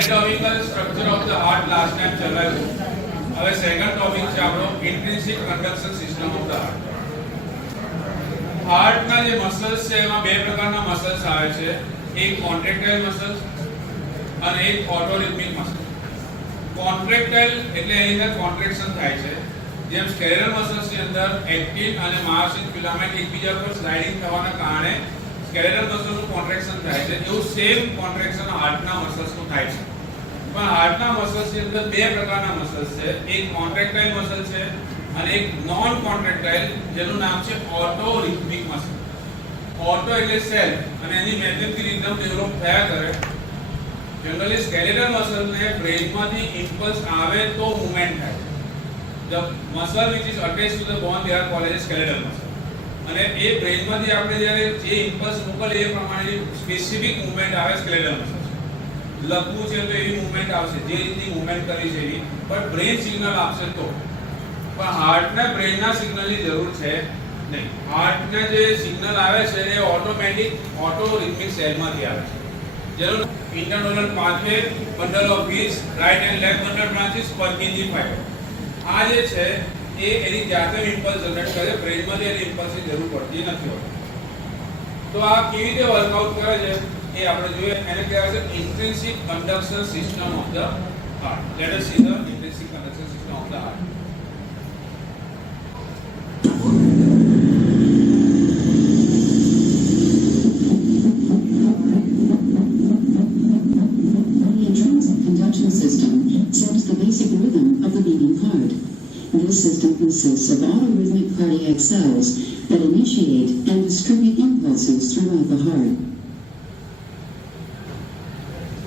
Anatomical structure of the heart last time ચલાવ્યું. હવે second topic છે આપણો intrinsic conduction system of the heart. હાર્ટના જે મસલ્સ છે એમાં બે પ્રકારના મસલ્સ આવે છે, એક કોન્ટ્રેક્ટાઇલ મસલ્સ અને એક ઓટોરિથમિક મસલ્સ. કોન્ટ્રેક્ટાઇલ એટલે એની અંદર કોન્ટ્રેક્શન થાય છે, જેમ સ્કેલેટલ મસલ્સ ની અંદર એક્ટિન અને માયોસિન ફિલામેન્ટ એકબીજા પર સ્લાઇડિંગ થવાના કારણે સ્કેલેટલ મસલ્સનું કોન્ટ્રેક્શન થાય છે, એવું સેમ કોન્ટ્રેક્શન હાર્ટના મસલ્સનું થાય છે. પણ હાર્ટના મસલ્સની અંદર બે પ્રકારના મસલ્સ છે, એક કોન્ટ્રેક્ટાઇલ મસલ છે અને એક નોન કોન્ટ્રેક્ટાઇલ જેનું નામ છે ઓટોરિથમિક મસલ. ઓટો એટલે સેલ્ફ અને એની મેકેનિકલ રિધમ ડેવલપ થયા કરે. જનરલી સ્કેલેટલ મસલને બ્રેનમાંથી ઇમ્પલ્સ આવે તો મૂવમેન્ટ થાય. The muscle which is attached to the bone they are called as skeletal muscle. અને એ બ્રેનમાંથી આપણે જ્યારે જે ઇમ્પલ્સ મોકલે એ પ્રમાણે સ્પેસિફિક મૂવમેન્ટ આવે સ્કેલેટલ મસલ. લખવું છે તો એવી મૂવમેન્ટ આવશે, જે રીતની મૂવમેન્ટ કરવી છે એવી, પણ બ્રેન સિગ્નલ આપશે તો. પણ હાર્ટના બ્રેનના સિગ્નલની જરૂર છે નહીં. હાર્ટના જે સિગ્નલ આવે છે એ ઓટોમેટિક ઓટોરિથમિક સેલમાંથી આવે છે, જેનું internodal pathway, bundle of wheels, right and left bundle branches, Purkinje fibre. આ જે છે એ એની જાતે ઇમ્પલ્સ જનરેટ કરે, બ્રેનમાંથી એની ઇમ્પલ્સની જરૂર પડતી નથી હોતી. તો આ કેવી રીતે વર્કઆઉટ કરે છે એ આપણે જોઈએ. એને કહેવાય છે intrinsic conduction system of the heart. Let us see the intrinsic conduction system of the heart. This system consists of autorhythmic cardiac cells that initiate and distribute impulses throughout the heart.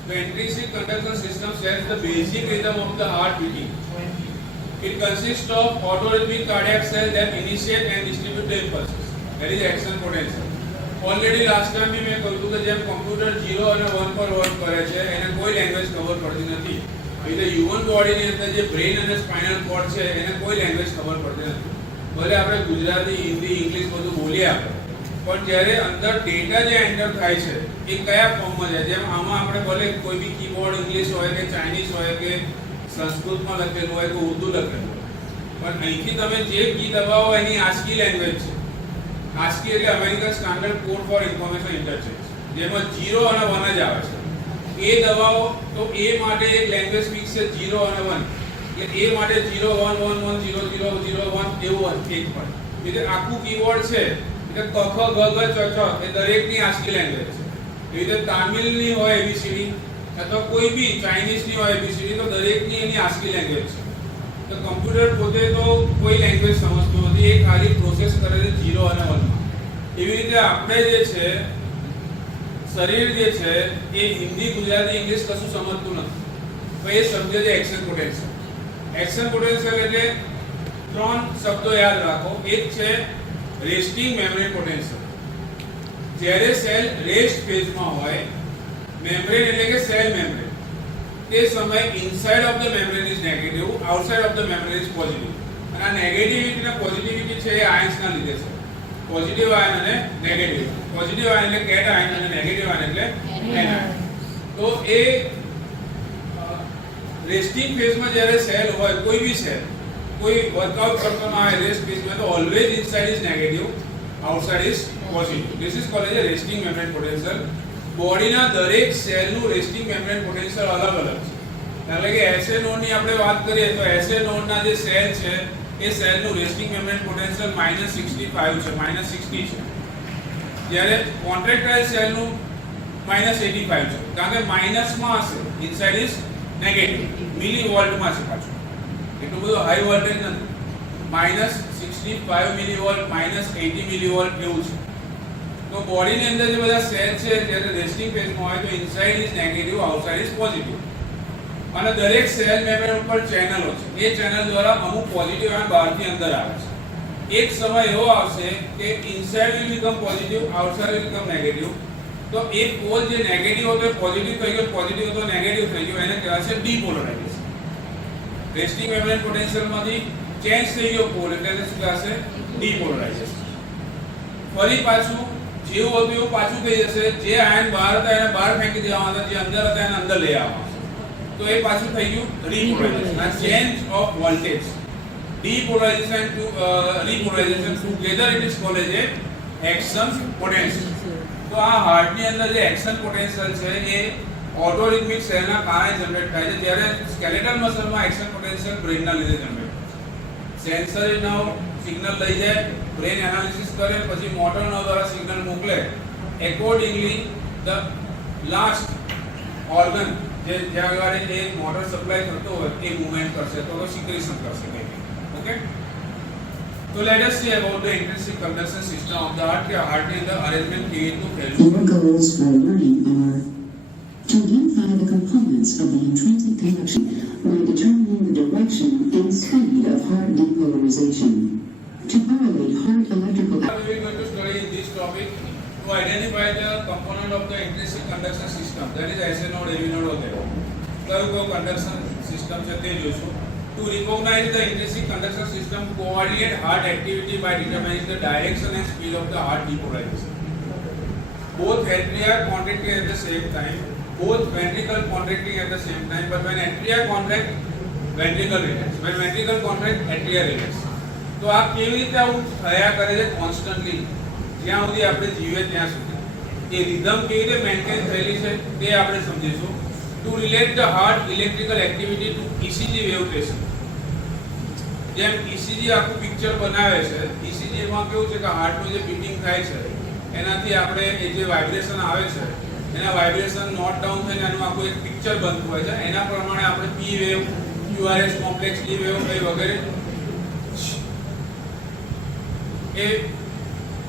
The intrinsic conduction system sets the basic rhythm of the heart beating. It consists of autorhythmic cardiac cells that initiate and distribute the impulses. That is action potential. Already last time भी मैं कहूँ कि जब computer 0 અને 1 પર work કરે છે એને કોઈ લેંગ્વેજ ખબર પડતી નથી. એટલે હ્યુમન બોડીની અંદર જે બ્રેન અને સ્પાઇનલ કોર્ડ છે એને કોઈ લેંગ્વેજ ખબર પડતી નથી. ભલે આપણે ગુજરાતી, હિન્દી, ઇંગ્લિશ બધું બોલીએ આપણે, પણ જ્યારે અંદર ડેટા જે એન્ટર થાય છે એ કયા ફોર્મમાં જાય. જેમ આમાં આપણે ભલે કોઈ બી કીબોર્ડ ઇંગ્લિશ હોય કે ચાઇનીઝ હોય કે સંસ્કૃતમાં લખેલું હોય કે ઉર્દુ લખેલું હોય, પણ અહીંથી તમે જે કી દબાવો એની આસ્કી લેંગ્વેજ છે. આસ્કી એટલે American standard code four information interchange, જેમાં 0 અને 1 જ આવે છે. એ દબાવો તો એ માટે એક લેંગ્વેજ ફિક્સ છે 0 અને 1. એટલે એ માટે 0 1 1 1 0 0 0 1 એવું એક પણ. એટલે આખું કીબોર્ડ છે એટલે ક ખ ગ ઘ ચ ચ એ દરેકની આસ્કી લેંગ્વેજ છે. એવી રીતે તામિલની હોય એબીસીડી અથવા કોઈ બી ચાઇનીઝની હોય એબીસીડી, તો દરેકની એની આસ્કી લેંગ્વેજ છે. તો કમ્પ્યુટર પોતે તો કોઈ લેંગ્વેજ સમજતું નથી, એ ખાલી પ્રોસેસ કરે છે 0 અને 1 માં. એવી રીતે આપણે જે છે શરીર જે છે એ હિન્દી, ગુજરાતી, ઇંગ્લિશ કશું સમજતું નથી, તો એ સમજે છે એક્શન પોટેન્શિયલ. એક્શન પોટેન્શિયલ એટલે ત્રણ શબ્દો યાદ રાખો. એક છે રેસ્ટિંગ મેમ્બ્રેન પોટેન્શિયલ. જ્યારે સેલ રેસ્ટ ફેઝમાં હોય, મેમ્બ્રેન એટલે કે સેલ મેમ્બ્રેન, તે સમયે inside of the membrane is negative, outside of the membrane is positive. અને આ નેગેટિવિટી અને પોઝિટિવિટી છે એ આયન્સના લીધે છે. પોઝિટિવ આયન અને નેગેટિવ. પોઝિટિવ આયન એટલે કેટ આયન અને નેગેટિવ આયન એટલે એન આયન. તો એ રેસ્ટિંગ ફેઝમાં જ્યારે સેલ હોય, કોઈ બી સેલ કોઈ વર્કઆઉટ કરતો ના હોય રેસ્ટ ફેઝમાં, તો always inside is negative, outside is positive. This is called as resting membrane potential. બોડીના દરેક સેલનું રેસ્ટિંગ મેમ્બ્રેન પોટેન્શિયલ અલગ અલગ છે. એટલે કે એસએ નોડની આપણે વાત કરીએ તો એસએ નોડના જે સેલ છે એ સેલનું રેસ્ટિંગ મેમ્બ્રેન પોટેન્શિયલ -65 છે, -60 છે. જ્યારે કોન્ટ્રેક્ટાઇલ સેલનું -85 છે, કારણ કે માઇનસમાં હશે, ઇનસાઇડ ઇઝ નેગેટિવ, મિલીવોલ્ટમાં છે પાછું, એટલું બધું હાઈ વોલ્ટેજ નથી. -65 મિલીવોલ્ટ, -80 મિલીવોલ્ટ એવું છે. તો બોડીની અંદર જે બધા સેલ છે જ્યારે રેસ્ટિંગ ફેઝમાં હોય તો inside is negative, outside is positive. અને દરેક સેલ મેમ્બ્રેન ઉપર ચેનલો છે. એ ચેનલ દ્વારા અમુક પોઝિટિવ આયન બહારથી અંદર આવે છે. એક સમય એવો આવશે કે inside will become positive, outside will become negative. તો એક પોલ જે નેગેટિવ હતો એ પોઝિટિવ થઈ ગયો, પોઝિટિવ હતો નેગેટિવ થઈ ગયો, એને કહેવાય છે ડીપોલરાઇઝેશન. રેસ્ટિંગ મેમ્બ્રેન પોટેન્શિયલમાંથી ચેન્જ થઈ ગયો પોલ, એટલે શું કહેવાશે? ડીપોલરાઇઝેશન. ફરી પાછું જેવું હતું એવું પાછું થઈ જશે. જે આયન બહાર હતા એને બહાર ફેંકી દેવામાં આવશે, જે અંદર હતા એને અંદર લઈ આવવામાં આવશે. તો એ પાછું થઈ ગયું repolarization. આ change of voltage, depolarization to repolarization together it is called as a action potential. તો આ હાર્ટની અંદર જે એક્શન પોટેન્શિયલ છે એ ઓટોરિથમિક સેલના કારણે જનરેટ થાય છે, જ્યારે સ્કેલેટલ મસલમાં એક્શન પોટેન્શિયલ બ્રેનના લીધે જનરેટ થાય છે. સેન્સર નર્વ સિગ્નલ લઈ જાય, બ્રેન એનાલિસિસ કરે, પછી મોટર નર્વ દ્વારા સિગ્નલ મોકલે. એકોર્ડિંગલી ધ લાસ્ટ ઓર્ગન જે જ્યાં આગળ એ મોટર સપ્લાય કરતો હોય એ મૂવમેન્ટ કરશે, તો સિક્રેશન કરશે કંઈક. ઓકે, તો let us see about the intrinsic conduction system of the heart, કે હાર્ટની અંદર અરેન્જમેન્ટ કેવી રીતનું થયેલું. Your goals for learning are to identify the components of the intrinsic conduction by determining the direction and speed of heart depolarization, to correlate heart electrical Now we are going to study this topic to identify the component of the intrinsic conduction system, that is SA node, AV node વગેરે. કયો conduction system છે તે જોઈશું. To recognize the intrinsic conduction system, coordinate heart activity by determining the direction and speed of the heart depolarization. Both atria contracting at the same time, both ventricle contracting at the same time, but when atria contract, ventricle relax. When ventricle contract, atria relax. તો આ કેવી રીતે આવું થયા કરે છે constantly, જ્યાં સુધી આપણે જીવે ત્યાં સુધી એ રિધમ કેવી રીતે મેન્ટેન થયેલી છે તે આપણે સમજીશું. To relate the heart electrical activity to ECG wave tracing. જેમ ECG આખું પિક્ચર બનાવે છે, ECG માં કેવું છે કે હાર્ટનું જે બીટિંગ થાય છે એનાથી આપણે એ જે વાઇબ્રેશન આવે છે એના વાઇબ્રેશન નોટ ડાઉન થઈને એનું આખું એક પિક્ચર બનતું હોય છે. એના પ્રમાણે આપણે P wave, QRS complex D wave વગેરે એ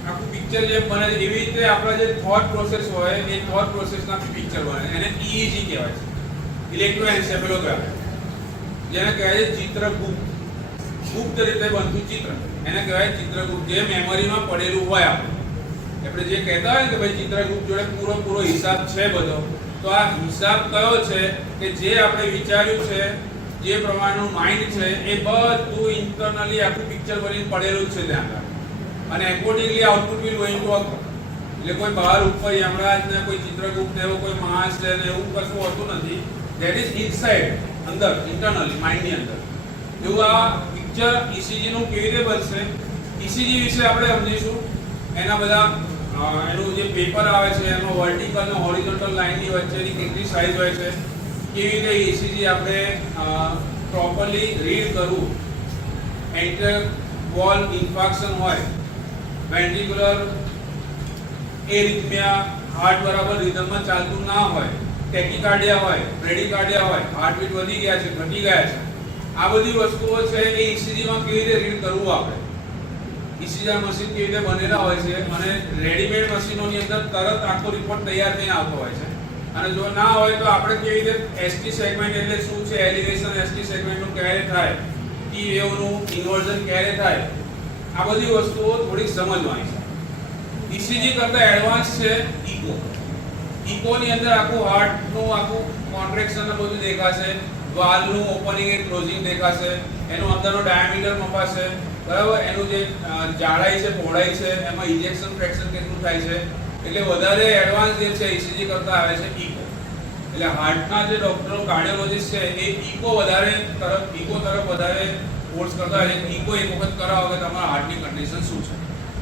આખું પિક્ચર જે બને છે, એવી રીતે આપણા જે થોટ પ્રોસેસ હોય એ થોટ પ્રોસેસના પિક્ચર બને છે. એને EEG કહેવાય છે, ઇલેક્ટ્રોએન્સેફેલોગ્રામ, જેને કહેવાય છે ચિત્રગુપ્ત. ગુપ્ત રીતે બનતું ચિત્ર એને કહેવાય ચિત્રગુપ્ત, જે મેમરીમાં પડેલું હોય. આપણે જે કહેતા હોય કે ભાઈ ચિત્રગુપ્ત જોડે પૂરો હિસાબ છે બધો, તો આ હિસાબ કયો છે કે જે આપણે વિચાર્યું છે, જે પ્રમાણનું માઇન્ડ છે એ બધું ઇન્ટરનલી આખું પિક્ચર બનીને પડેલું જ છે ત્યાં આગળ, અને accordingly output will going to અકર. એટલે કોઈ બહાર ઉપર યમરાજ ને કોઈ ચિત્રગુપ્ત એવો કોઈ માણસ છે ને એવું કશું હોતું નથી. ધેટ ઇઝ ઇનસાઇડ, અંદર ઇન્ટરનલી માઇન્ડની અંદર. એવું આ પિક્ચર ECG નું કેવી રીતે બનશે, ECG વિશે આપણે સમજીશું. એના બધા એનું જે પેપર આવે છે એમાં વર્ટિકલ અને હોરિઝોન્ટલ લાઇનની વચ્ચેની કેટલી સાઇઝ હોય છે, કેવી રીતે ECG આપણે પ્રોપરલી રીડ કરવું. એન્ટર વોલ ઇન્ફાર્ક્શન હોય, વેન્ટ્રિક્યુલર એરિથમિયા, હાર્ટ બરાબર રિધમમાં ચાલતું ના હોય, ટેકિકાર્ડિયા હોય, બ્રેડિકાર્ડિયા હોય, હાર્ટબીટ વધી ગયા છે, ઘટી ગયા છે, આ બધી વસ્તુઓ છે એ ECG માં કેવી રીતે રીડ કરવું. આપણે ECG મશીન કેવી રીતે બનેલા હોય છે, અને રેડીમેડ મશીનોની અંદર તરત આખો રિપોર્ટ તૈયાર થઈને આવતો હોય છે. અને જો ના હોય તો આપણે કેવી રીતે ST સેગમેન્ટ એટલે શું છે, એલિવેશન ST સેગમેન્ટનું ક્યારે થાય, T વેવનું ઇન્વર્ઝન ક્યારે થાય, આ બધી વસ્તુઓ થોડી સમજવાની છે. ECG કરતા એડવાન્સ છે ઇકો. ઇકોની અંદર આખું હાર્ટનું આખું કોન્ટ્રેક્શન ને બધું દેખાશે, વાલ્વનું ઓપનિંગ એન્ડ ક્લોઝિંગ દેખાશે, એનો અંદરનો ડાયામીટર મપાશે, બરાબર, એનું જે જાડાઈ છે, પહોળાઈ છે, એમાં ઇન્જેક્શન ફ્રેક્શન કેટલું થાય છે. એટલે વધારે એડવાન્સ જે છે ECG કરતા આવે છે ઇકો. એટલે હાર્ટના જે ડોક્ટરો કાર્ડિયોલોજિસ્ટ છે એ ઇકો તરફ વધારે ફોર્સ કરતા હોય છે. ઇકો એક વખત કરાવો કે તમારા હાર્ટની કન્ડિશન શું છે.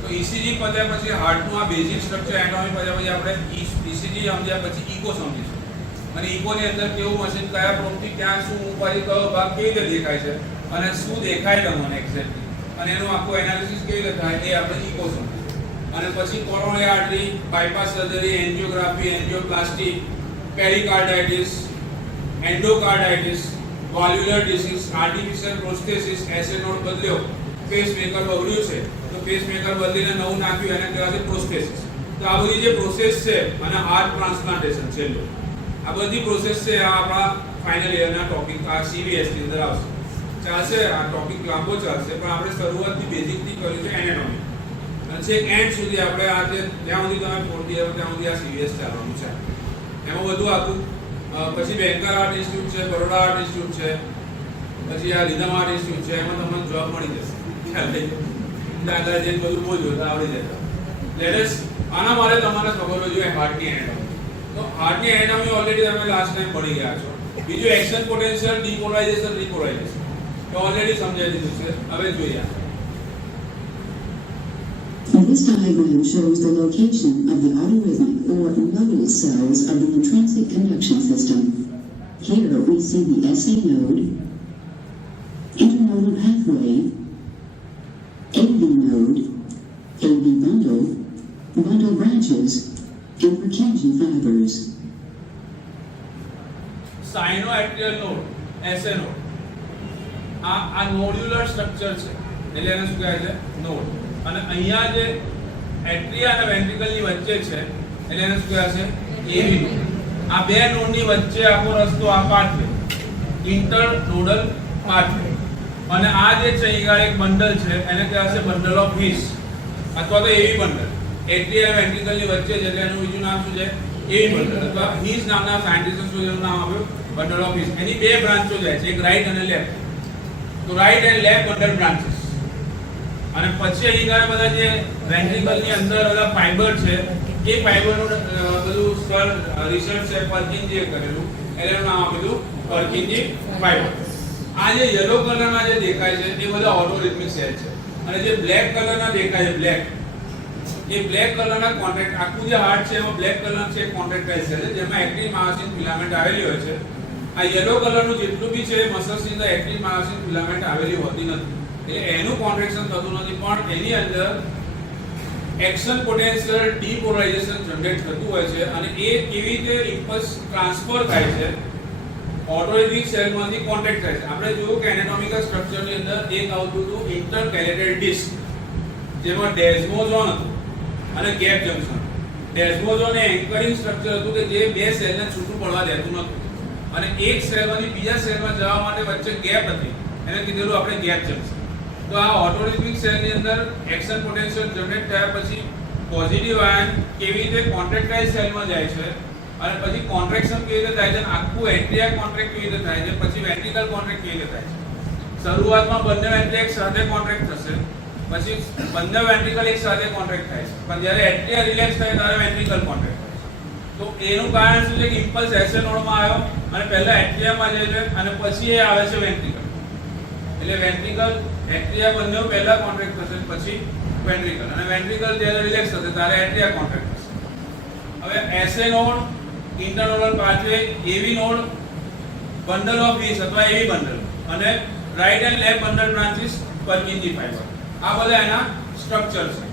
તો ECG પત્યા પછી હાર્ટનું આ બેઝિક સ્ટ્રક્ચર એનાટોમી પત્યા પછી આપણે ECG સમજ્યા પછી ઇકો સમજીશું. અને ઇકોની અંદર કેવું મશીન, કયા પ્રોબથી ક્યાં શું ઉપાડી, કયો ભાગ કેવી રીતે દેખાય છે અને શું દેખાય તમને એક્ઝેક્ટલી, અને એનું આખું એનાલિસિસ કેવી રીતે થાય એ આપણે ઇકો સમજીશું. અને પછી coronary artery, bypass surgery, angiography, angioplasty, pericarditis, endocarditis, valvular disease, artificial prosthesis, SA node બદલ્યો, પેસમેકર બગડ્યું છે તો પેસમેકર બદલીને નવું નાખ્યું, એને કહેવાય છે પ્રોસ્થેસિસ. તો આ બધી જે પ્રોસેસ છે, અને હાર્ટ ટ્રાન્સપ્લાન્ટેશન છેલ્લું, આ બધી પ્રોસેસ છે આ આપણા ફાઇનલ યરના ટોપિક આ CVS ની અંદર આવશે. ચાલશે, આ ટોપિક લાંબો ચાલશે, પણ આપણે શરૂઆતથી બેઝિકથી કર્યું છે એનાટોમી, અને છેક એન્ડ સુધી આપણે આ જે જ્યાં સુધી તમે પહોંચી જાવ ત્યાં સુધી આ CVS ચાલવાનું છે. એમાં બધું આખું પછી બેંકર આર્ટ ઇન્સ્ટિટ્યૂટ છે, બરોડા આર્ટ ઇન્સ્ટિટ્યૂટ છે, પછી આ રિધમ આર્ટ ઇન્સ્ટિટ્યૂટ છે, એમાં તમને જોબ મળી જશે. દાદા જઈને બધું બહુ જોતા આવડી જતા. લેટેસ્ટ આના માટે તમારે ખબર હોવી જોઈએ હાર્ટની એનાટોમી. તો હાર્ટની એનાટોમી ઓલરેડી તમે લાસ્ટ ટાઈમ ભણી ગયા છો. બીજું એક્શન પોટેન્શિયલ, ડીપોલરાઇઝેશન, રિપોલરાઇઝેશન તો ઓલરેડી સમજાવી દીધું છે. હવે જોઈએ This diagram shows the location of the autorhythmic or nodal cells of the intrinsic conduction system. Here we see the SA node, internodal pathway, AV node, AV bundle, bundle branches, and Purkinje fibers. Sinoatrial node, SA node, આ nodular structure છે એટલે એને શું કહે છે? Node. અને અહીંયા જે એટ્રિયા અને વેન્ટ્રિકલની વચ્ચે છે એટલે એને શું કહે છે? એવી નોડ. આ બે નોડની વચ્ચે આખો રસ્તો આ પાથવે, ઇન્ટરનોડલ પાથવે. અને આ જે છે અહીંયા એક બંડલ છે એને કહે છે બંડલ ઓફ હિસ અથવા તો એવી બંડલ. એટ્રિયા અને વેન્ટ્રિકલની વચ્ચે છે એટલે એનું બીજું નામ શું છે? એવી બંડલ અથવા હિસ નામના સાયન્ટિસ્ટ શું એનું નામ આપ્યું? Bundle of his. એની બે બ્રાન્ચો જાય છે, એક રાઈટ અને લેફ્ટ. તો right and left bundle branches. અને પછી અહીંયા બધા જે વેન્ટ્રિકલની અંદર બધા ફાઈબર છે એ ફાઈબરનું બધું સર રિસર્ચ છે પર્કિન્જે કરેલું એટલે એનું નામ આપેલું પર્કિન્જે ફાઈબર. આ જે યલો કલરના જે દેખાય છે એ બધા ઓટોરિથમિક સેલ છે. અને જે બ્લેક કલરના દેખાય છે બ્લેક, એ બ્લેક કલરના કોન્ટ્રાક્ટ, આખું જે હાર્ટ છે એમાં બ્લેક કલર છે કોન્ટ્રાક્ટાઇલ સેલ છે જેમાં એક્ટિન માયોસિન ફિલામેન્ટ આવેલી હોય છે. આ યલો કલરનું જેટલું બી છે મસલ્સની અંદર એક્ટિન માયોસિન ફિલામેન્ટ આવેલી હોતી નથી એટલે એનું કોન્ટ્રેક્શન થતું નથી. પણ એની અંદર એક્શન પોટેન્શિયલ, ડીપોલરાઇઝેશન જનરેટ થતું હોય છે. અને એ કેવી રીતે ઇમ્પલ્સ ટ્રાન્સફર થાય છે ઓટોરિથમિક સેલમાંથી કોન્ટેક્ટ થાય છે. આપણે જોયું કે એનાટોમિકલ સ્ટ્રક્ચરની અંદર એક આવતું હતું ઇન્ટરકેલેટેડ ડિસ્ક જેમાં ડેસ્મોઝોન હતું અને ગેપ જંકશન. ડેસ્મોઝોન એ એન્કરિંગ સ્ટ્રક્ચર હતું કે જે બે સેલને છૂટું પડવા દેતું નહોતું અને એક સેલમાંથી બીજા સેલમાં જવા માટે વચ્ચે ગેપ હતી એને કીધેલું આપણે ગેપ જંકશન. તો આ ઓટોરિથમિક સેલની અંદર એક્શન પોટેન્શિયલ જનરેટ થયા પછી પોઝિટિવ આયન કેવી રીતે કોન્ટ્રેક્ટાઇલ સેલમાં જાય છે અને પછી કોન્ટ્રેક્શન કેવી રીતે થાય છે, આખું એટ્રિયા કોન્ટ્રેક્ટ કેવી રીતે થાય છે, પછી વેન્ટ્રિકલ કોન્ટ્રેક્ટ કેવી રીતે થાય છે. શરૂઆતમાં બંને વેન્ટ્રિકલ એક સાથે કોન્ટ્રેક્ટ થશે, પછી બંને વેન્ટ્રિકલ એક સાથે કોન્ટ્રેક્ટ થાય છે, પણ જ્યારે એટ્રિયા રિલેક્સ થાય ત્યારે વેન્ટ્રિકલ કોન્ટ્રેક્ટ થાય છે. તો એનું કારણ શું છે કે ઇમ્પલ્સ એસએ નોડમાં આવ્યો અને પહેલા એટ્રિયામાં જાય છે અને પછી એ આવે છે વેન્ટ્રિકલ. એટલે વેન્ટ્રિકલ એટ્રિયા બંને પહેલા કોન્ટ્રેક્ટ થશે પછી વેન્ટ્રિકલ, અને વેન્ટ્રિકલ જ્યારે રિલેક્સ થશે ત્યારે એટ્રિયા કોન્ટ્રેક્ટ થશે. હવે SA node, internodal pathway, AV node, bundle of His અથવા એવી બંડલ અને right and left bundle branches Purkinje fibre. આ બધા એના સ્ટ્રક્ચર છે.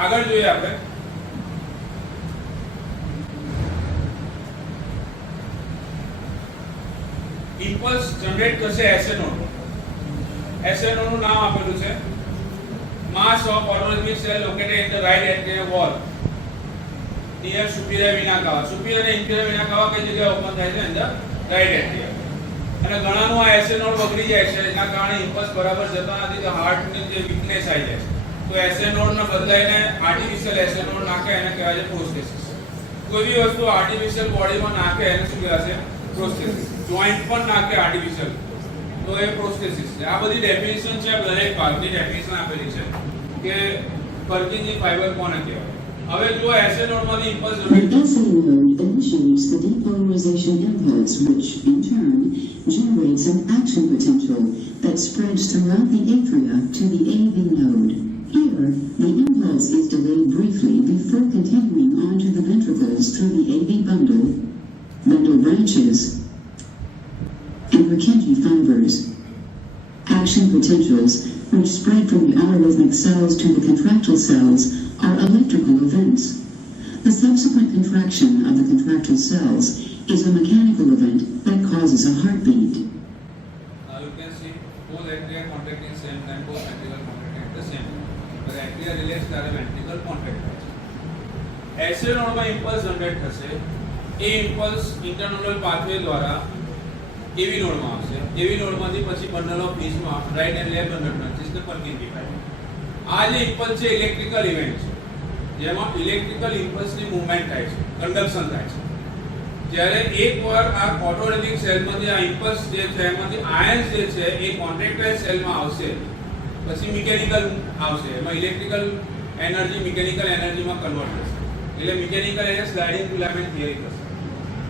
આગળ જોઈએ આપણે ઇમ્પલ્સ જનરેટ થશે એસએ નોડ. એસએ નોડ નું નામ આપેલું છે mass of autonomic cell located in the right atrial wall near superior vena cava. superior અને inferior vena cava કઈ જગ્યાએ ઓપન થાય છે? અંદર રાઈટ એટ્રિયમ. અને ઘણાનું આ એસએ નોડ બગડી જાય છે એના કારણે ઇમ્પલ્સ બરાબર જતા નથી તો હાર્ટની જે વીકનેસ આવી જાય છે. તો એસએ નોડ ને બદલાઈને આર્ટિફિશિયલ એસએ નોડ નાખે એને કહેવાય છે પ્રોસ્થેસિસ. કોઈ બી વસ્તુ આર્ટિફિશિયલ બોડીમાં નાખે એને શું કહેવાય છે? પ્રોસ્થેસિસ. જોઈન્ટ પણ નાખે આર્ટિફિશિયલ તો એ પ્રોસ્થેસિસ છે. આ બધી ડેફિનેશન છે, દરેક ભાગની ડેફિનેશન આપેલી છે કે પર્કિન્જે ફાઈબર કોને કહેવાય. હવે જો એસએ નોડમાંથી impulse The SA node initiates the depolarization impulse, which in turn generates an action potential that spreads throughout the atria to the AV node. Here, the impulse is delayed briefly before continuing onto the ventricles through the AV bundle, bundle branches, and Purkinje fibers. Action potentials, which spread from the autorhythmic cells to the contractile cells, are electrical events. The subsequent contraction of the contractile cells is a mechanical event that causes a heartbeat. Now you can see both atria contracting same time, both ventricle contracting at the same time. But atria relax ત્યારે ventricle contract થાય છે. SA નોડમાં impulse generate થશે. એ impulse ઇન્ટરનોડલ pathway દ્વારા એવી નોડમાં આવશે. AV નોડમાંથી પછી બંડલ ઓફ હિસમાં રાઈટ એન્ડ લેફ્ટ બંડલ બ્રાન્ચીસને પર્કિન્જે ફાઈબર. આ જે ઇમ્પલ્સ છે ઇલેક્ટ્રિકલ ઇવેન્ટ છે જેમાં ઇલેક્ટ્રિકલ ઇમ્પલ્સની મૂવમેન્ટ થાય છે, કન્ડક્શન થાય છે. જ્યારે એકવાર આ ઓટોરિથમિક સેલમાંથી આ ઇમ્પલ્સ જે છે એમાંથી આયન્સ જે છે એ કોન્ટ્રેક્ટાઇલ સેલમાં આવશે, પછી મિકેનિકલ આવશે, એમાં ઇલેક્ટ્રિકલ એનર્જી મિકેનિકલ એનર્જીમાં કન્વર્ટ થશે. એટલે મિકેનિકલ એ સ્લાઇડિંગ ફિલામેન્ટ થિયરી થશે.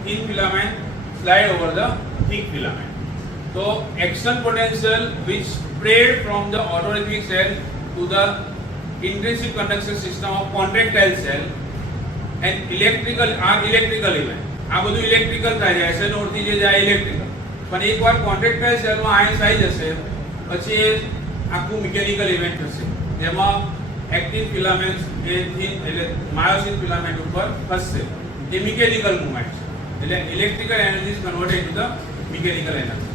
Thin filament slide over the thick filament. So action potential which spread from the autorhythmic cell to the intrinsic conduction system of contractile cell and electrical event. આ બધું electrical થાય છે, SA node થી જે જાય electrical, પણ એકવાર કોન્ટ્રાક્ટાઇલ સેલમાં આયન્સ આવી જશે પછી એ આખું મિકેનિકલ ઇવેન્ટ થશે, જેમાં એક્ટિવ ફિલામેન્ટ્સ એ એટલે માયોસિન ફિલામેન્ટ ઉપર ફસશે. એ મિકેનિકલ મૂવમેન્ટ છે, એટલે electrical energy is converted to the mechanical energy.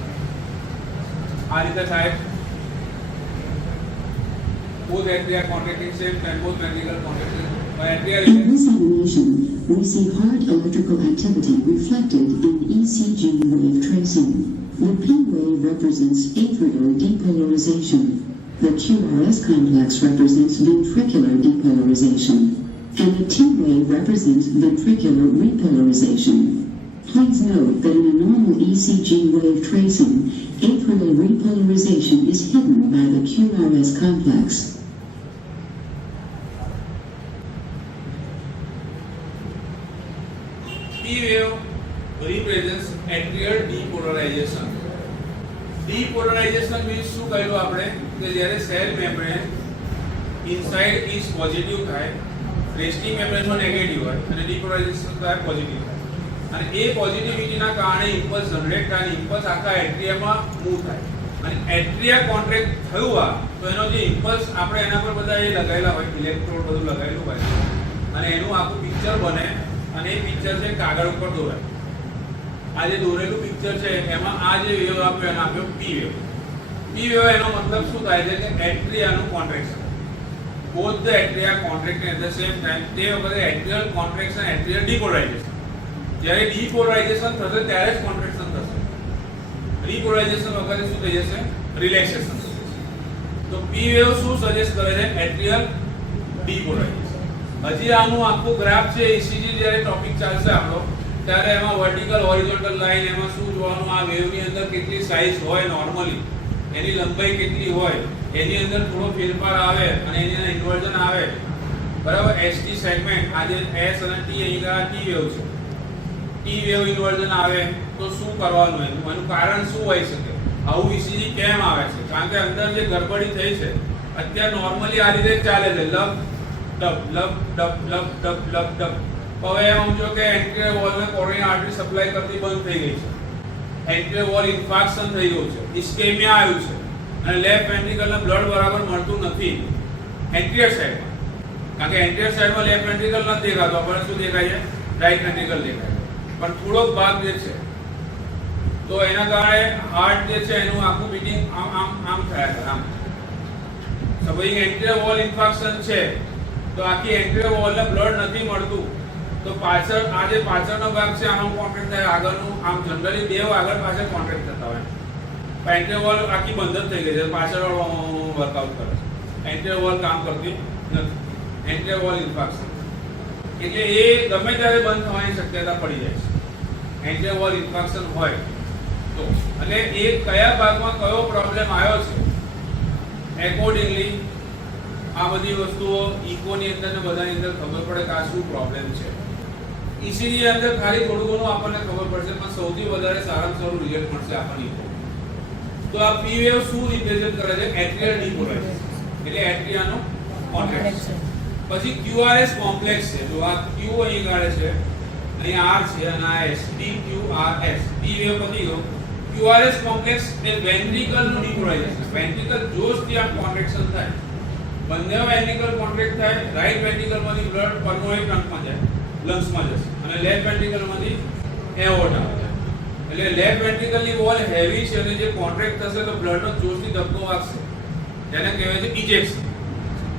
આ રીતે સાહેબ both atria contracting cells and both ventricle contracting atria. In this animation, we see heart electrical activity reflected in ECG wave tracing. The P wave represents atrial depolarization. The QRS complex represents ventricular depolarization. And the T wave represents ventricular repolarization. Please note that in a normal ECG wave tracing, atrial repolarization is hidden by the QRS complex. P wave represents atrial depolarization. Depolarization means શું કહ્યું આપણે કે જ્યારે cell membrane inside is positive થાય, resting membrane જો negative હોય અને ડીપોલરાઇઝેશન થાય પોઝિટિવ થાય, અને એ પોઝિટિવિટીના કારણે ઇમ્પલ્સ જનરેટ થાય અને ઇમ્પલ્સ આખા એટ્રિયામાં મૂવ થાય, અને એટ્રિયા કોન્ટ્રેક્ટ થયું આ તો એનો જે ઇમ્પલ્સ આપણે એના પર બધા એ લગાવેલા હોય, ઇલેક્ટ્રોડ બધું લગાવેલું હોય અને એનું આખું પિક્ચર બને, અને એ પિક્ચર છે કાગળ ઉપર દોરાય. આ જે દોરેલું પિક્ચર છે એમાં આ જે વેવ આપ્યો એને આપ્યો પી વેવ. પી વેવ એનો મતલબ શું થાય છે કે એટ્રિયાનું contraction, both the atria contracting at the same time. તે વખતે એટ્રિયલ કોન્ટ્રેક્શન, એટ્રિયલ ડીપોલરાઇઝેશન. જ્યારે ડીપોલરાઇઝેશન થશે ત્યારે જ કોન્ટ્રેક્શન થશે. ડીપોલરાઇઝેશન વખતે શું થઈ જશે? રિલેક્સેશન થશે. તો પી વેવ શું સજેસ્ટ કરે છે? એટ્રિયલ ડીપોલરાઇઝેશન. હજી આનું આખું ગ્રાફ છે, ECG જ્યારે ટોપિક ચાલશે આપણો ત્યારે એમાં વર્ટિકલ હોરિઝોન્ટલ લાઈન, એમાં શું જોવાનું, આ વેવની અંદર કેટલી સાઇઝ હોય નોર્મલી, એની લંબાઈ કેટલી હોય, એની અંદર થોડો ફેરફાર આવે અને એની અંદર ઇન્વર્ઝન આવે, બરાબર. એસટી સેગમેન્ટ, આ જે એસ અને ટી અહીંયા ટી વેવ છે, ટી વેવ ઇન્વર્ઝન આવે તો શું કરવાનું, એનું કારણ શું હોઈ શકે, આવું ECG કેમ આવે છે? કારણ કે અંદર જે ગડબડી થઈ છે અત્યારે નોર્મલી આ રીતે ચાલે છે, લપ ડબ લપ ડબ લપ ડબ લપ ડબ. હવે એમ સમજો કે એન્ટ્રીયર વોલને કોરોનરી આર્ટરી સપ્લાય કરતી બંધ થઈ ગઈ છે, એન્ટ્રીયર વોલ ઇન્ફાર્ક્શન થઈ ગયું છે, ઇસ્કેમિયા આવ્યું છે, અને લેફ્ટ વેન્ટ્રિકલને બ્લડ બરાબર મળતું નથી એન્ટ્રીયર સાઈડમાં, કારણ કે એન્ટ્રીયર સાઈડમાં લેફ્ટ વેન્ટ્રિકલ નથી દેખાતો, આપણને શું દેખાય છે? રાઈટ વેન્ટ્રિકલ દેખાય છે, પણ થોડોક ભાગ જે છે તો એના કારણે હાર્ટ જે છે એનું આખું બીટિંગ આમ આમ આમ થયા કરે. આમ સપોઝિંગ એન્ટ્રીયર વોલ ઇન્ફાર્ક્શન છે તો આખી એન્ટ્રીયર વોલને બ્લડ નથી મળતું, તો પાછળ આ જે પાછળનો ભાગ છે આનો કોન્ટ્રેક્ટ થાય, આગળનું આમ જનરલી બે આગળ પાછળ કોન્ટ્રેક્ટ થતા હોય. એન્ટ્રીયર વોલ આખી બંધ જ થઈ ગઈ છે, પાછળ વર્કઆઉટ કરે છે, એન્ટ્રીયર વોલ કામ કરતી નથી, એન્ટ્રીયર વોલ ઇન્ફાર્ક્શન. એટલે એ ગમે ત્યારે બંધ થવાની શક્યતા પડી જાય છે એન્ટ્રીયર વોલ ઇન્ફાર્ક્શન હોય તો. એટલે એ કયા ભાગમાં કયો પ્રોબ્લેમ આવ્યો છે એકોર્ડિંગલી આ બધી વસ્તુઓ ઇકોની અંદર ને બધાની અંદર ખબર પડે કે આ શું પ્રોબ્લેમ છે. ECG અંદર ખાલી થોડું ઘણું આપણને ખબર પડશે, પણ સૌથી વધારે સારામાં સારું રિઝલ્ટ મળશે આપણને ઇકો. તો આ પી વેવ શું રિપ્રેઝન્ટ કરે છે? એટ્રિયલ ડીપોલરાઇઝેશન, એટલે એટ્રિયાનો કોન્ટ્રેક્શન. પછી QRS કોમ્પ્લેક્સ છે, જો આ Q અહીં ગાળે છે, અહીં R છે અને આ S, PQRS. પી વેવ પતી ગયો. QRS કોમ્પ્લેક્સ એ વેન્ટ્રિકલનું ડીપોલરાઇઝેશન. વેન્ટ્રિકલ જોશથી આ કોન્ટ્રેક્શન થાય, બંને વેન્ટ્રિકલ કોન્ટ્રેક્ટ થાય, રાઈટ વેન્ટ્રિકલમાંથી બ્લડ પલ્મોનરી ટ્રંકમાં જાય, લંગ્સમાં જશે, અને લેફ્ટ વેન્ટ્રિકલમાંથી એઓર્ટામાં જાય. એટલે લેફ્ટ વેન્ટ્રિકલની વોલ હેવી છે અને જે કોન્ટ્રેક્ટ થશે તો બ્લડનો જોશથી ધબકો વાગશે, જેને કહેવાય છે ઇજેક્શન.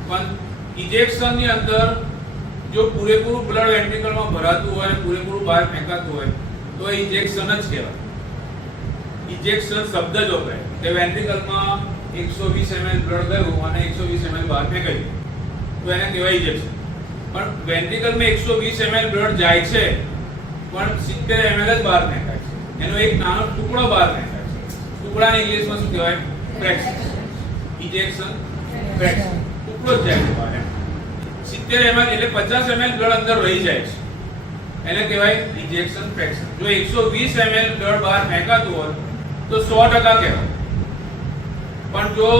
પણ ઇજેક્શનની અંદર જો પૂરેપૂરું બ્લડ વેન્ટ્રિકલમાં ભરાતું હોય અને પૂરેપૂરું બહાર ફેંકાતું હોય તો એ ઇજેક્શન જ કહેવાય. ઇજેક્શન શબ્દ જ વપરાય કે વેન્ટ્રિકલમાં 120 ml બ્લડ ગયું અને 120 ml બહાર ફેંકાયું તો એને કહેવાય ઇજેક્શન. પણ વેન્ટ્રિકલમાં 120 ml બ્લડ જાય છે પણ 70 ml જ બહાર ફેંકાય છે, એનો એક નાનો ટુકડો બહાર ફેંકાય છે. ટુકડાને ઇંગ્લિશમાં શું કહેવાય? ફ્રેક્શન. ઇજેક્શન ફ્રેક્શન, ટુકડો જ જાય છે બહાર. 70 ml એટલે 50 ml બ્લડ અંદર રહી જાય છે, એને કહેવાય ઇજેક્શન ફ્રેક્શન. જો 120 ml બ્લડ બહાર ફેંકાતું હોય તો 100% કહેવાય, પણ જો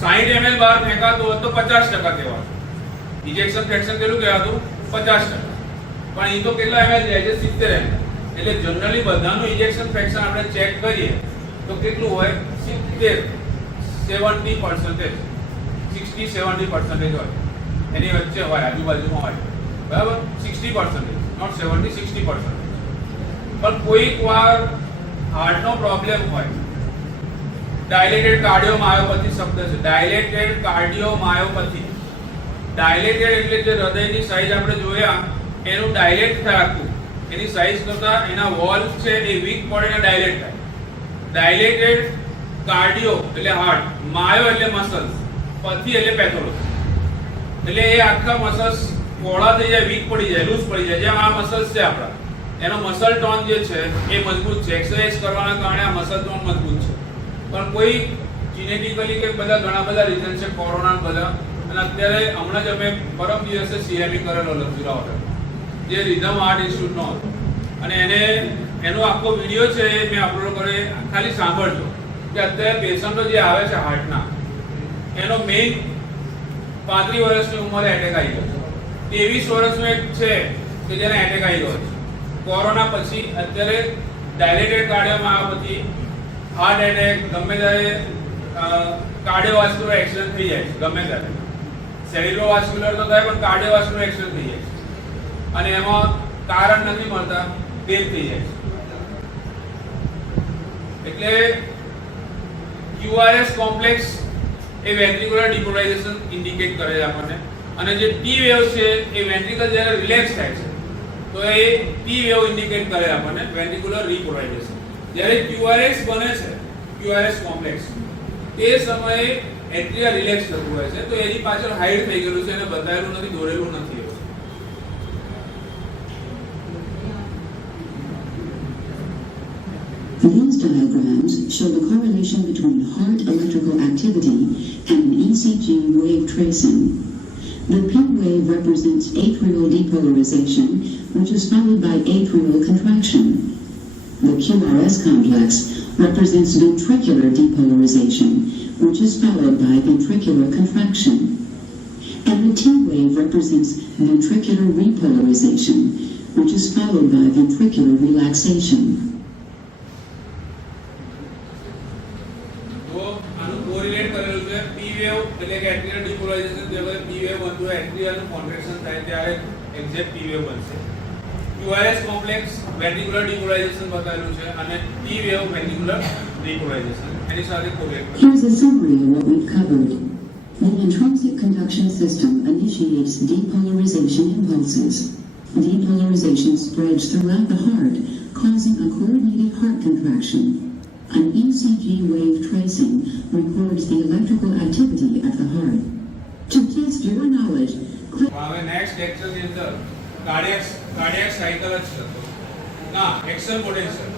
60 ml બહાર ફેંકાતું હોય તો 50% કહેવાય. ઇજેક્શન ફ્રેક્શન કેટલું કહેવાતું? 50%. પણ એ તો કેટલા ml જાય છે? 70 ml. એટલે જનરલી બધાનું ઇજેક્શન ફ્રેક્શન આપણે ચેક કરીએ તો કેટલું હોય? 70% 60-70% હોય, એની વચ્ચે હોય, આજુબાજુમાં હોય, બરાબર? 60%, નોટ 70, 60%. પણ કોઈક વાર હાર્ટનો પ્રોબ્લેમ હોય, ડાયલેટેડ કાર્ડિયોમાયોપેથી શબ્દ છે, ડાયલેટેડ કાર્ડિયોમાયોપેથી. ડાયલેટેડ એટલે જે હૃદયની સાઈઝ આપણે જોયા એનું ડાયલેટ થાય આખું, એની સાઈઝ કરતા એના વોલ છે એ વીક પડે ને ડાયલેટ થાય. ડાયલેટેડ કાર્ડિયો એટલે હાર્ટ, માયો એટલે મસલ્સ, પથી એટલે પેથોલોજી. એટલે એ આખા મસલ્સ પોળા થઈ જાય, વીક પડી જાય, લૂઝ પડી જાય. જેમ આ મસલ્સ છે આપણા, એનો મસલ ટોન જે છે એ મજબૂત છે, એક્સરસાઇઝ કરવાના કારણે આ મસલ ટોન મજબૂત છે. પણ કોઈ જીનેટિકલી કે બધા ઘણા બધા રીઝન છે, કોરોના બધા. અને અત્યારે હમણાં જ અમે પરમ દિવસે સીએમઈ કરેલો લખીરા ઓર્ડર, જે રિધમ હાર્ટ ઇન્સ્ટિટ્યૂટનો હતો, અને એનો આખો વિડીયો છે એ મેં અપલોડ કર્યો. ખાલી સાંભળજો કે અત્યારે પેશન્ટો જે આવે છે હાર્ટના, એનો મેઇન 35 વર્ષની ઉંમરે એટેક આવી ગયો, 23 વર્ષનો એક છે કે જેને એટેક આવી ગયો છે કોરોના પછી. અત્યારે ડાયલેટેડ કાર્ડિયોમાયોપેથી, હાર્ટ એટેક, ગમે ત્યારે કાર્ડિયોવાસ્ક્યુલર એક્સિડન્ટ થઈ જાય છે, ગમે ત્યારે. સેરિબ્રોવાસ્ક્યુલર તો થાય પણ કાર્ડિયોવાસ્ક્યુલર એક્સિડન્ટ થઈ જાય છે, અને એમાં કારણ નથી મળતા, ડેથ થઈ જાય છે. એટલે QRS કોમ્પ્લેક્સ એ વેન્ટ્રિક્યુલર ડિપોલાઇઝેશન ઇન્ડિકેટ કરે છે આપણને. અને જે ટી વેવ છે એ વેન્ટ્રિકલ જ્યારે રિલેક્સ થાય છે તો એ ટી વેવ ઇન્ડિકેટ કરે આપણને વેન્ટ્રિક્યુલર રિપોલાઇઝેશન. જ્યારે QRS બને છે, QRS કોમ્પ્લેક્સ, તે સમયે એટ્રિયા રિલેક્સ થતું હોય છે, તો એની પાછળ હાઇડ થઈ ગયેલું છે, એને બતાવેલું નથી, દોરેલું નથી. These diagrams show the correlation between heart electrical activity and an ECG wave tracing. The P wave represents atrial depolarization, which is followed by atrial contraction. The QRS complex represents ventricular depolarization, which is followed by ventricular contraction. And the T wave represents ventricular repolarization, which is followed by ventricular relaxation. એટલે કે એટ્રિયલ ડિપોલાઇઝેશન જ્યારે T wave બનતું હોય, એટ્રિયલનું contraction થાય ત્યારે exact T wave બનશે. QRS complex ventricular ડિપોલાઇઝેશન બતાવેલું છે, અને ટી વેવ વેન્ટ્રિક્યુલર ડિપોલાઇઝેશન એની સાથે correlate. Here's a summary of what we've covered. The intrinsic conduction system initiates depolarization impulses. Depolarization spreads throughout the heart, causing a coordinated heart contraction. An ECG wave tracing records the electrical activity at the heart. To test your knowledge, હવે next લેક્ચરની અંદર cardiac cycle જ થતો ના action potential